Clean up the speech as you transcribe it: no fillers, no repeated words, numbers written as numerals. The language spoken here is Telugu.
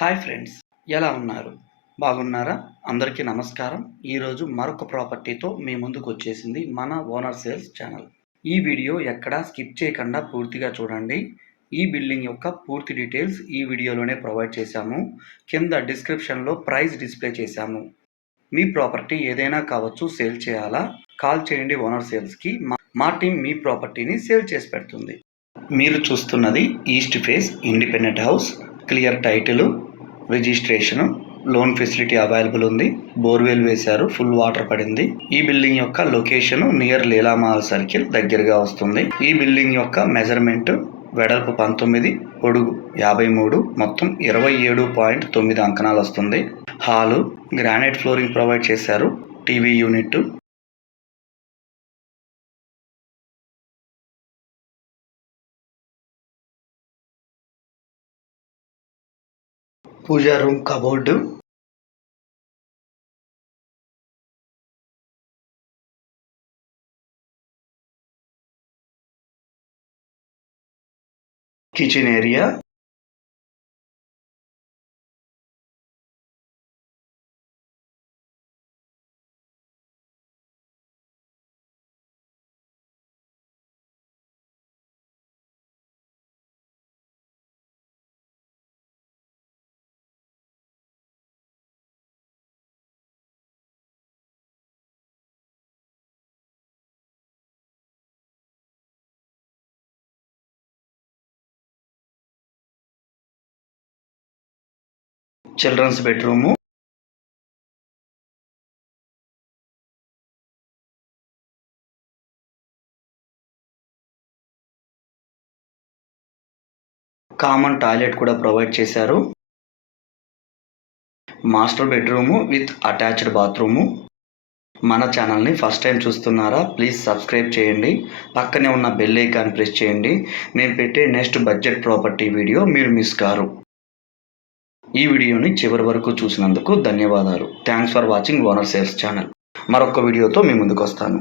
హాయ్ ఫ్రెండ్స్, ఎలా ఉన్నారు? బాగున్నారా? అందరికీ నమస్కారం. ఈరోజు మరొక ప్రాపర్టీతో మీ ముందుకు వచ్చేసింది మన ఓనర్ సేల్స్ ఛానల్. ఈ వీడియో ఎక్కడా స్కిప్ చేయకుండా పూర్తిగా చూడండి. ఈ బిల్డింగ్ యొక్క పూర్తి డీటెయిల్స్ ఈ వీడియోలోనే ప్రొవైడ్ చేశాము. కింద డిస్క్రిప్షన్లో ప్రైస్ డిస్ప్లే చేశాము. మీ ప్రాపర్టీ ఏదైనా కావచ్చు, సేల్ చేయాలా? కాల్ చేయండి ఓనర్ సేల్స్కి. మా టీం మీ ప్రాపర్టీని సేల్ చేసి పెడుతుంది. మీరు చూస్తున్నది east face independent house. Clear title, registration, loan facility available ఉంది. బోర్వెల్ వేశారు, ఫుల్ వాటర్ పడింది. ఈ బిల్డింగ్ యొక్క లొకేషన్ నియర్ లీలామహల్ సర్కిల్ దగ్గరగా వస్తుంది. ఈ బిల్డింగ్ యొక్క మెజర్మెంట్ వెడల్పు 19, పొడుగు 53, మొత్తం 27.9 అంకణాలు వస్తుంది. హాలు, గ్రానైట్ ఫ్లోరింగ్ ప్రొవైడ్ చేశారు. TV unit, puja room, cupboard, kitchen area, children's bedroom, common toilet కూడా ప్రొవైడ్ చేశారు. Master bedroom with attached bathroom. మన ఛానల్ని ఫస్ట్ టైం చూస్తున్నారా? ప్లీజ్ సబ్స్క్రైబ్ చేయండి. పక్కనే ఉన్న బెల్ ఐకాన్ ప్రెస్ చేయండి. నేను పెట్టే నెక్స్ట్ బడ్జెట్ ప్రాపర్టీ వీడియో మీరు మిస్ కారు. ఈ వీడియోని చివరి వరకు చూసినందుకు ధన్యవాదాలు. Thanks for watching owner sales channel. మరొక వీడియోతో మీ ముందుకు వస్తాను.